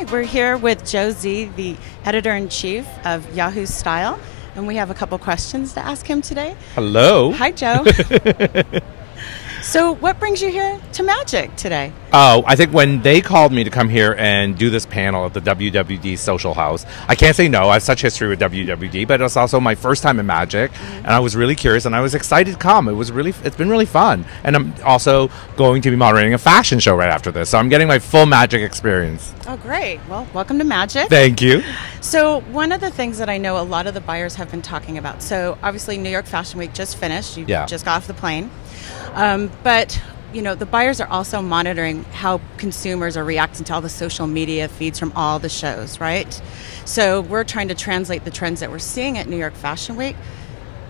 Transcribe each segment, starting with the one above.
Hi, we're here with Joe Zee, the editor-in-chief of Yahoo Style, and we have a couple questions to ask him today. Hello. Hi, Joe. So what brings you here to Magic today? Oh, I think when they called me to come here and do this panel at the WWD Social House, I can't say no. I have such history with WWD, but it's also my first time in Magic, and I was really curious, and I was excited to come. It's been really fun, and I'm also going to be moderating a fashion show right after this, so I'm getting my full Magic experience. Oh, great. Well, welcome to Magic. Thank you. So one of the things that I know a lot of the buyers have been talking about, so obviously New York Fashion Week just finished. You just got off the plane. But you know, the buyers are also monitoring how consumers are reacting to all the social media feeds from all the shows, right? So we're trying to translate the trends that we're seeing at New York Fashion Week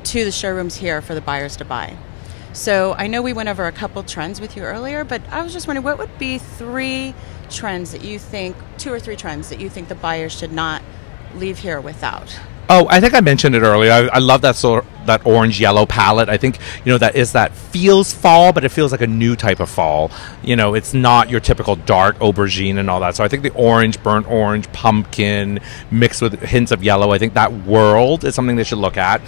to the showrooms here for the buyers to buy. So I know we went over a couple trends with you earlier, but I was just wondering, what would be two or three trends that you think the buyers should not leave here without? Oh, I think I mentioned it earlier. I love that orange-yellow palette. I think, you know, that feels fall, but it feels like a new type of fall. You know, it's not your typical dark aubergine and all that. So I think the orange, burnt orange, pumpkin, mixed with hints of yellow, I think that world is something they should look at.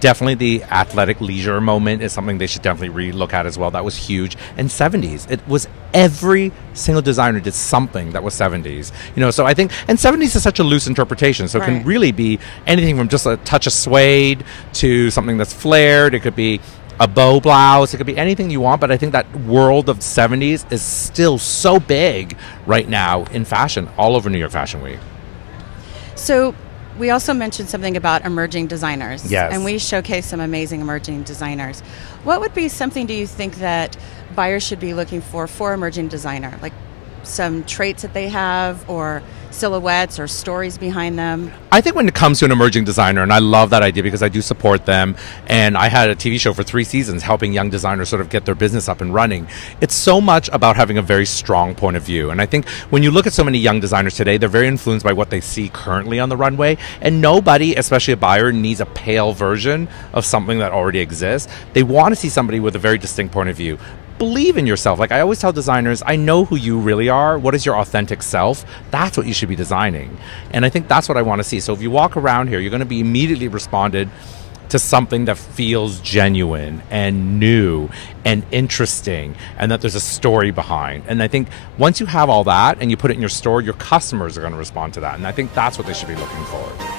Definitely the athletic leisure moment is something they should definitely re-look at as well. That was huge. And 70s. It was every single designer did something that was 70s. You know, so I think, and 70s is such a loose interpretation. So it can really be anything from just a touch of suede to something that's flared. It could be a bow blouse. It could be anything you want. But I think that world of 70s is still so big right now in fashion all over New York Fashion Week. So we also mentioned something about emerging designers. Yes. And we showcase some amazing emerging designers. What would be something, do you think, that buyers should be looking for emerging designer? Like some traits that they have, or silhouettes, or stories behind them? I think when it comes to an emerging designer, and I love that idea because I do support them, and I had a TV show for 3 seasons helping young designers sort of get their business up and running. It's so much about having a very strong point of view. And I think when you look at so many young designers today, they're very influenced by what they see currently on the runway. And nobody, especially a buyer, needs a pale version of something that already exists. They want to see somebody with a very distinct point of view. Believe in yourself. Like I always tell designers, I know who you really are. What is your authentic self? That's what you should be designing. And I think that's what I want to see. So if you walk around here, you're going to be immediately responded to something that feels genuine and new and interesting, and that there's a story behind. And I think once you have all that and you put it in your store, your customers are going to respond to that. And I think that's what they should be looking for.